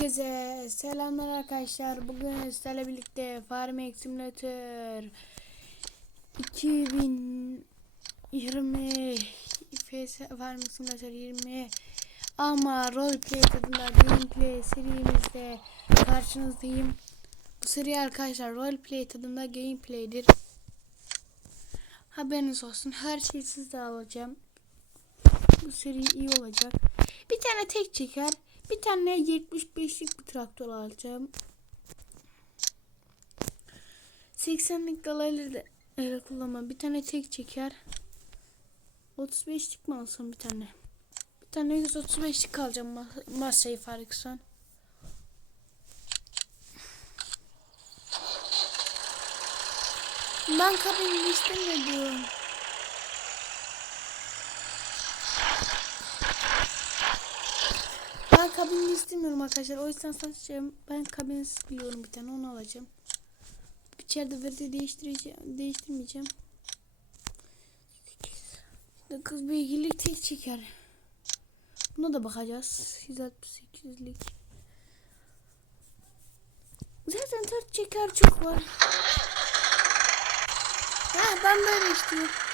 Herkese selamlar arkadaşlar. Bugün sizlerle birlikte Farming Simulator 2020 FS Farming Simulator 20 ama roleplay tadında gameplay serimizde karşınızdayım. Bu seri arkadaşlar roleplay tadında gameplay'dir. Haberiniz olsun. Her şeyi sizde alacağım. Bu seri iyi olacak. Bir tane tek çeker. Bir tane 75'lik bir traktör alacağım. 80'lik dalaylı da öyle kullanmam. Bir tane tek çeker. 35'lik mi alsam bir tane? Bir tane 135'lik alacağım ma- masayı Farikson. Ben kabin istemedim. Ben kabin istemiyorum arkadaşlar. O yüzden sadece ben kabin biliyorum bir tane onu alacağım. İçeride verdi değiştireceğim, değiştirmeyeceğim. Kız bilgilik tek çeker. Buna da bakacağız. 168'lik. Zaten tek çeker çok var. Ha ben böyle istiyorum.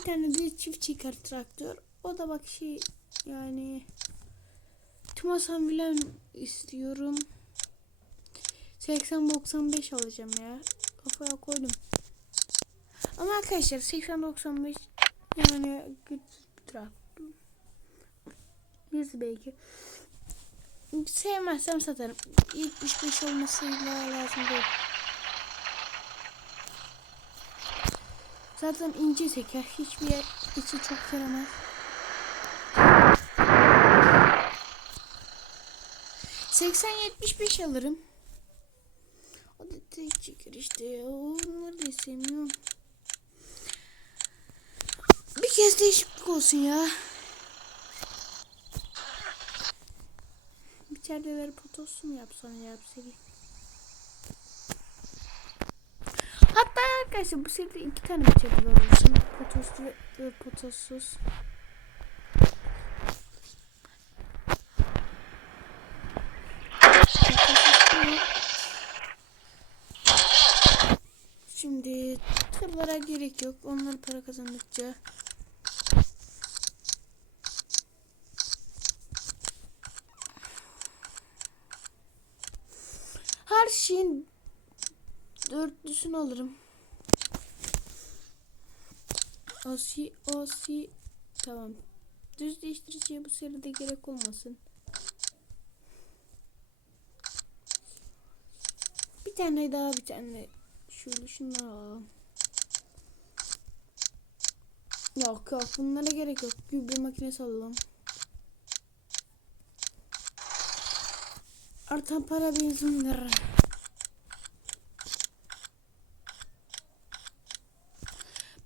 Bir tane de çift çeker traktör. O da bak şey yani Tumasan bilen istiyorum. 80-95 alacağım ya. Kafaya koydum. Ama arkadaşlar 80-95 yani traktör. Biz belki. Sevmezsem satarım. 75 olmasıyla lazım değil. Zaten ince teker. Hiçbir yer içi çok yaramaz. Seksen yetmiş beş alırım. O da tek çeker işte ya. Onları da sevmiyorum. Bir kez değişiklik olsun ya. Bir çerdeleri potosu mu yapsan ya. Hatta arkadaşlar bu seride iki tane bıçaklar olsun. Potoslu ve potossuz. Şimdi tırlara gerek yok. Onlar para kazandıkça. Her şeyin dörtlüsünü alırım. Osi osi tamam. Düz değiştiriciye bu seride gerek olmasın. Bir tane daha bir tane şöyle şunları alalım. Yok yok bunlara gerek yok. Gübre makinesi alalım. Artan para benzinleri.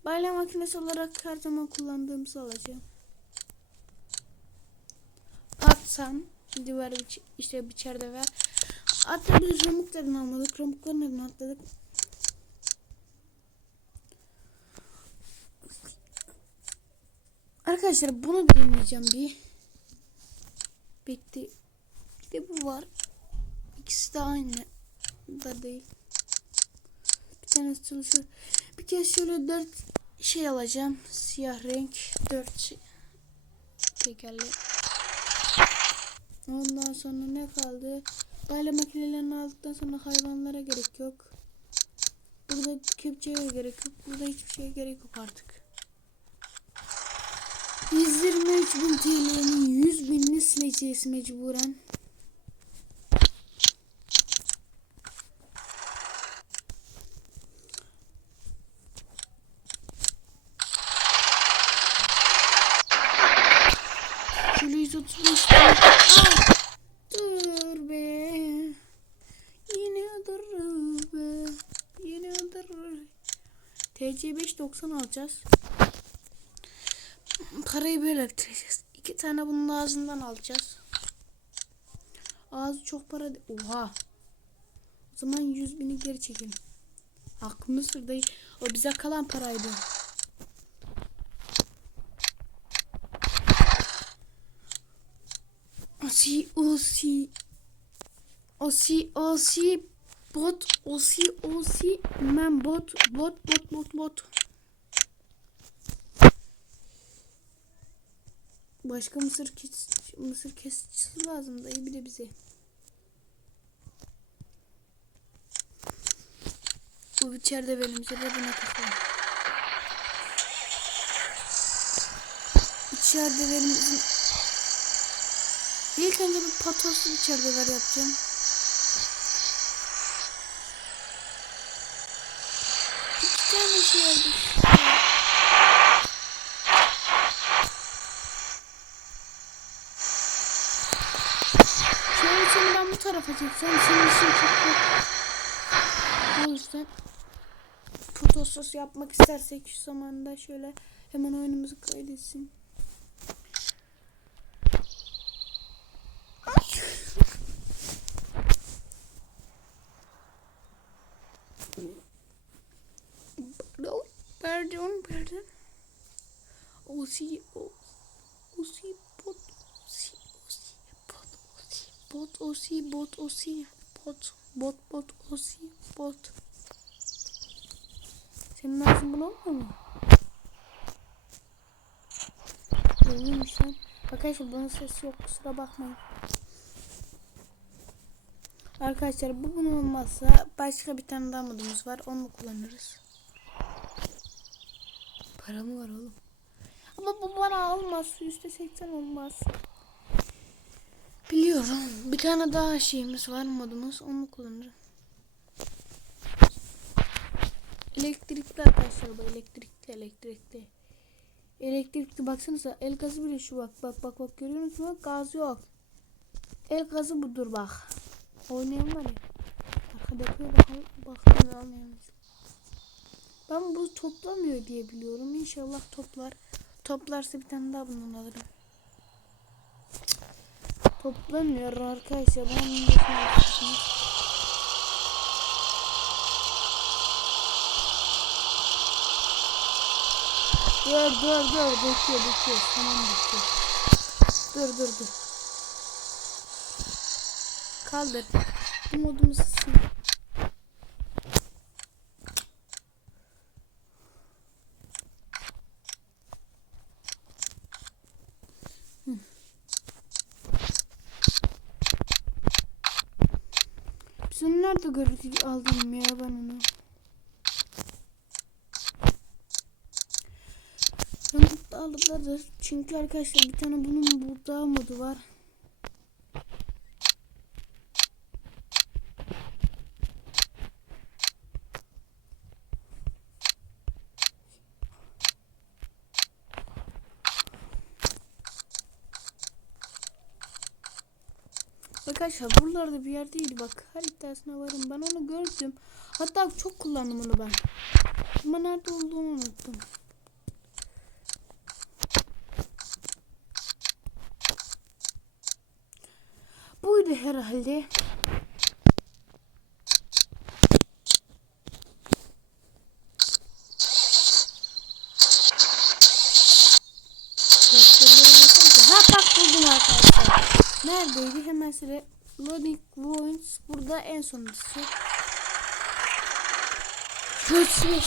Bayla makinesi olarak her zaman kullandığımızı alacağım. Atsam duvar biç işte biçerde ver. Biz ramuklarını almadık. Ramukların neden atladık? Arkadaşlar bunu deneyeceğim bir. Bekle. Bir de bu var. İkisi de aynı. Da değil. Bir tanesi çalışıyor. Bir kez şöyle dört şey alacağım. Siyah renk. Dört şey. Tekerle. Ondan sonra ne kaldı? Bayla makinelerini aldıktan sonra hayvanlara gerek yok. Burada kepçeye gerek yok. Burada hiçbir şeye gerek yok artık. 123 bin TL'nin 100 binini sileceğiz mecburen. Şöyle 135 bin. Aa! Dur be. Yine dur be. Yine dur. TC 590 alacağız. Parayı böyle bitireceğiz. İki tane bunun ağzından alacağız. Ağzı çok para... Oha. O zaman 100 bini geri çekelim. Hakkımız sırdı. O bize kalan paraydı. Osi osi. Osi osi. Bot osi osi. Men bot bot bot bot bot. Başka mısır kes mısır kesicisi lazım dayı bir de bize. Bu içeride belimize bedene takalım. İçeride belimizin İlk önce bir patoslu içerideler yapacağım. Oldu. Şöyle seni ben bu tarafa çeksem senin için çok. O yüzden fotosos yapmak istersek şu zamanda şöyle hemen oyunumuzu kaydetsin. Ay. Pardon, pardon, pardon. Osi, o, osi, bot, osi, osi, bot, osi, bot, osi, bot, osi, bot, bot, bot, osi, bot. Senin ağzın bunu olmuyor mu? Oluyormuş lan. Arkadaşlar bunun sesi yok kusura bakmayın. Arkadaşlar bu bunun olmazsa başka bir tane daha modumuz var. Onu kullanırız. Para mı var oğlum? Ama bu bana olmaz. Yüzde seksen olmaz. Biliyorum. Bir tane daha şeyimiz var modumuz. Onu kullanırım. Elektrikli arkadaşlar bu elektrikli elektrikli. Elektrikli baksanıza el gazı bile şu bak bak bak bak görüyor musunuz bak gaz yok. El gazı budur bak. Oynayan var ya. Arkadaki bakalım ne anlayamaz. Ben bu toplamıyor diye biliyorum. İnşallah toplar. Toplarsa bir tane daha bundan alırım. Toplamıyor arkadaşlar. Ben bunu. Dur dur dur döküyor döküyor tamam döküyor. Dur dur dur. Kaldır. Bu modumuz sil. Nerede gördük aldım ya ben onu. Ben burada aldılar çünkü arkadaşlar bir tane bunun burada modu var. Arkadaşlar buralarda bir yerdeydi bak her iddiasına varım. Ben onu gördüm. Hatta çok kullandım onu ben. Ama nerede olduğunu unuttum. Buydu herhalde. Ha bak buldum arkadaşlar. Neredeydi? Hemen size Loading Points burada en sonuncusu. Kötü ve.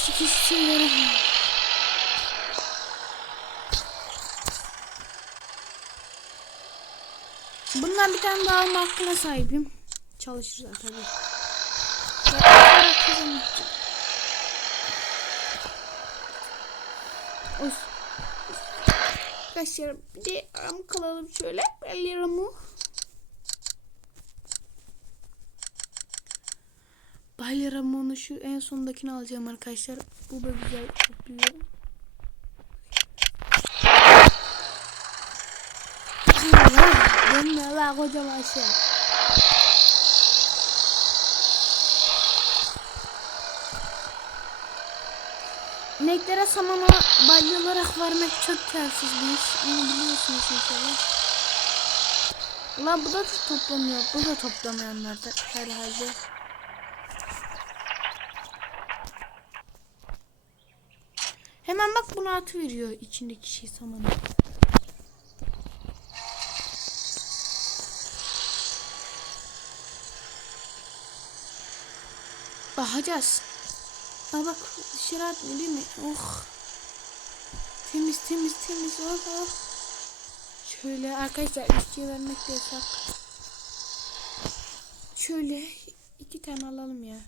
Bundan bir tane daha alma hakkına sahibim. Çalışırlar tabii. Arkadaşlar bir de aram kalalım şöyle. El yaramı. Bal Ramon'u şu en sondakini alacağım arkadaşlar. Bu da güzel kokuyor. Dönme la kocaman şey. İneklere samana balya olarak vermek çok karsız bir iş. Onu biliyorsunuz inşallah. La bu da toplamıyor. Bu da toplamayanlar da herhalde. Hemen bak bunu atı veriyor içindeki şey samanı. Bakacağız. Aa bak dışarı atma değil mi? Oh. Temiz temiz temiz. Oh, oh. Şöyle arkadaşlar işçiye vermek de yasak. Şöyle iki tane alalım ya.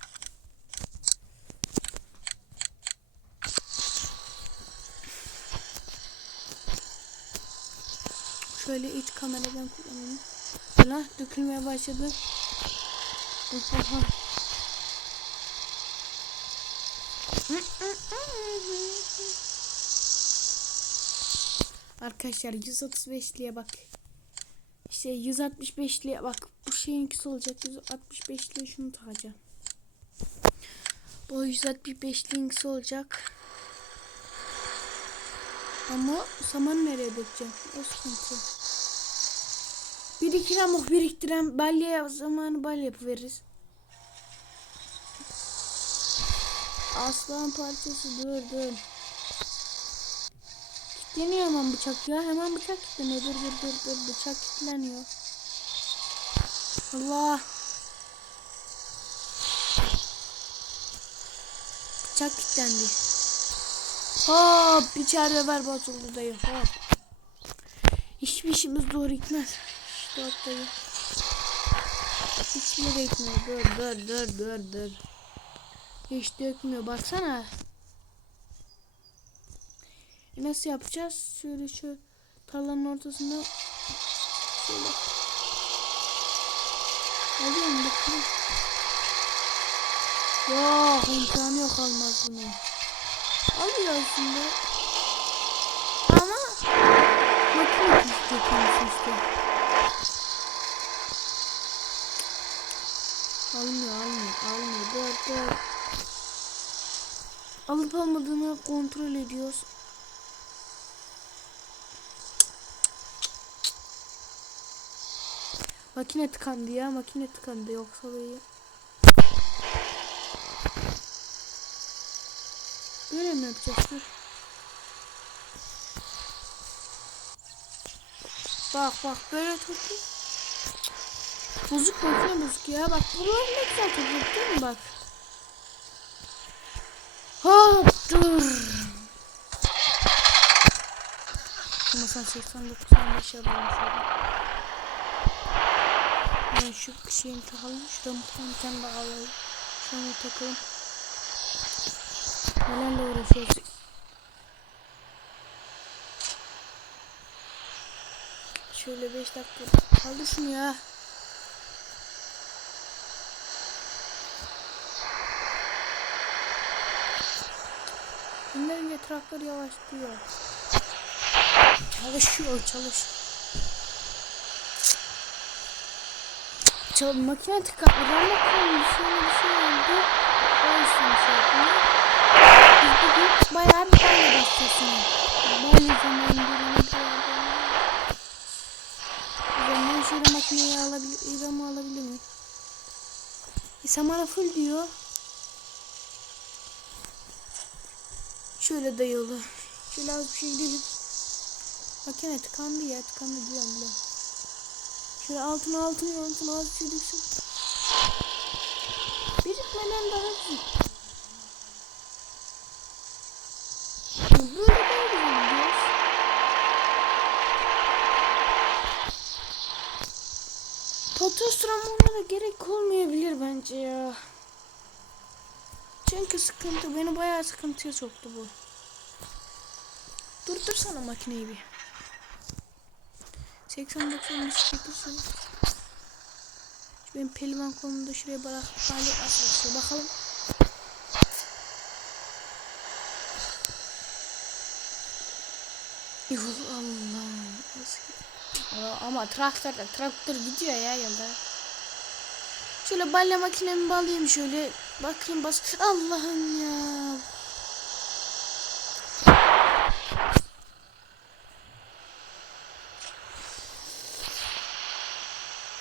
Şöyle iç kameradan kullanalım. Lan dökülmeye başladı. Oha. Arkadaşlar 135'liye bak. İşte 165'liye bak. Bu şeyinkisi olacak. 165'liye şunu takacağım. Bu 165'liğinkisi olacak. Ama saman nereye dökeceğim? O sıkıntı. Biriktiren oh biriktiren balya zamanı balya yapıveririz. Aslan parçası dur dur. Kilitleniyor hemen bıçak ya. Hemen bıçak kilitleniyor. Dur dur dur dur. Bıçak kilitleniyor. Allah. Bıçak kilitlendi. Hop içeride ver bozuldu dayı. Hop. Hiçbir işimiz doğru gitmez. Dayı. Hiç yere gitmiyor. Dur dur dur dur dur. Hiç dökmüyor. Baksana. E nasıl yapacağız? Şöyle şu tarlanın ortasında şöyle. Oluyor mu? Bakalım. Yok imkanı yok almaz bunu. Alıyor aslında. Ama makine dökülmüş işte. Almıyor almıyor almıyor. Dur dur. Alıp almadığını kontrol ediyoruz. Makine tıkandı ya makine tıkandı yoksa böyle. Böyle mi yapacağız? Bak bak böyle tuttu. Bozuk makine bozuk ya bak buralar ne güzel tuttu değil mi bak. Hop dur. Ama sen 89 15 alalım şöyle. Ben şu şeyini takalım. Şuradan bir tane daha alalım. Şunu takalım. Nelerle uğraşıyoruz. Şöyle 5 dakika kaldı şunu ya. Traktör yavaşlıyor. Çalışıyor, çalış. Çal makine tıkandı. Ben bakalım şöyle bir şey oldu. O yüzden şey yapıyor. Biz bugün bayağı bir tane başlasın. Böyle zaman kadar. Ben şöyle makineyi alabilir, İrem'i alabilir miyim? Samara full diyor. Şöyle dayalı. Şöyle az bir şey gidelim. Makine tıkandı ya tıkandı diyorum bile. Şöyle altına altına altına az bir şey döksün. Birikmeden daha güzel. Gidiyoruz. Potostramonlara gerek olmayabilir bence ya. Çünkü sıkıntı beni bayağı sıkıntıya soktu bu. Durdursana makineyi bir. 80 90 yapıyorsun. Benim pelivan kolunu da şuraya bırak. Bari asıl bakalım. Yuh Allah. Ama traktör traktör gidiyor ya yolda. Şöyle balya makinemi bağlayayım şöyle. Bakayım bas. Allah'ım.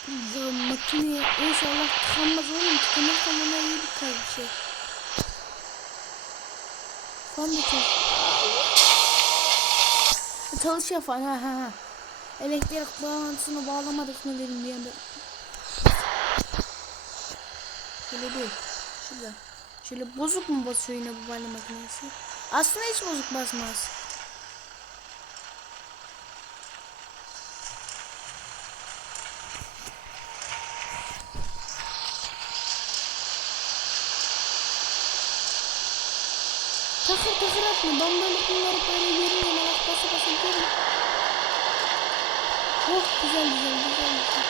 Ya makineye inşallah tıkanmaz oğlum. Tıkanırsa bana iyi kay bir şey. Fan çok. Çalışıyor fan ha ha ha. Elektrik bağlantısını bağlamadık mı dedim bir anda. Öyle değil. Şurada. Şöyle bozuk mu basıyor yine bu balya makinesi? Aslında hiç bozuk basmaz. Takır takır atma. Ben böyle bunları böyle görüyorum. Bak basa basa görüyorum. Oh güzel güzel güzel güzel.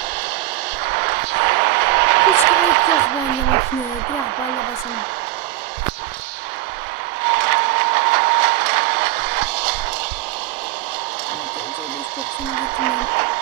Hiç gerek yok balya makineye. Bırak balya basalım. Evet, önce biz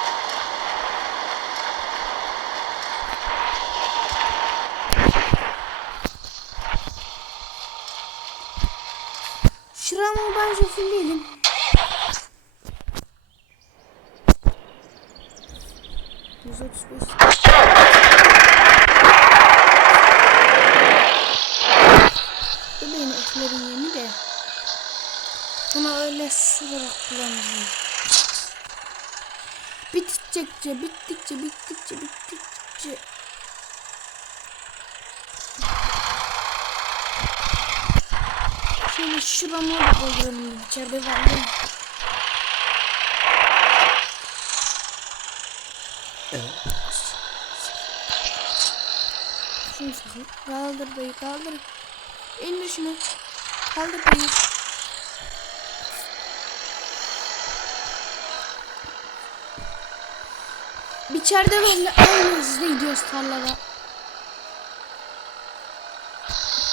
bittikçe. Şöyle şuramı da dolduralım içeride var mı? Şunu sakın. Kaldır dayı kaldır. İndir şunu. Kaldır dayı. İçeride böyle aynı hızlı gidiyoruz tarlada.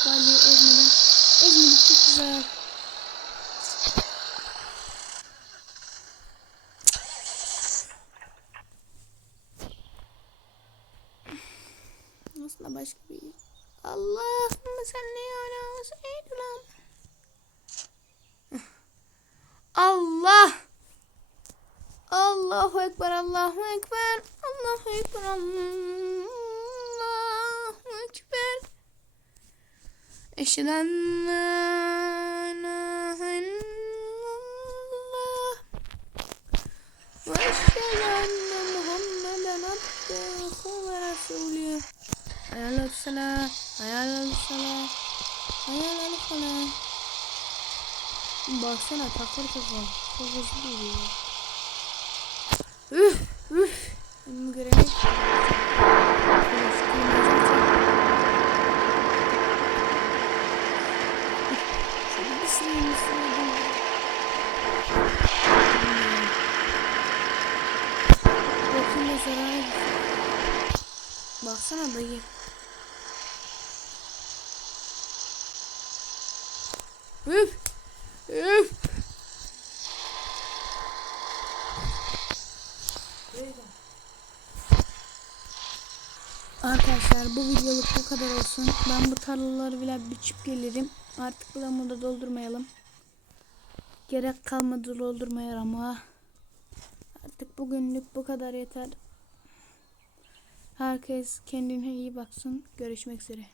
Balya ezmeden. Ezmedik çok güzel. Eşhedü en la ilahe illallah ve eşhedü enne Muhammeden abduhu ve resulüh Hayal salah, hayal salah, hayal salah. Baksana takır takır. Çok hızlı geliyor. Üf üf. Önümü göremek. Şöyle sıkılmayacağım çok. Şöyle bir sırayım bir sırayım. Bakayım da zarar. Baksana dayı. Üf. Üf. Arkadaşlar bu videoluk bu kadar olsun. Ben bu tarlaları bile biçip gelirim. Artık buramı da doldurmayalım. Gerek kalmadı doldurmaya ama. Artık bugünlük bu kadar yeter. Herkes kendine iyi baksın. Görüşmek üzere.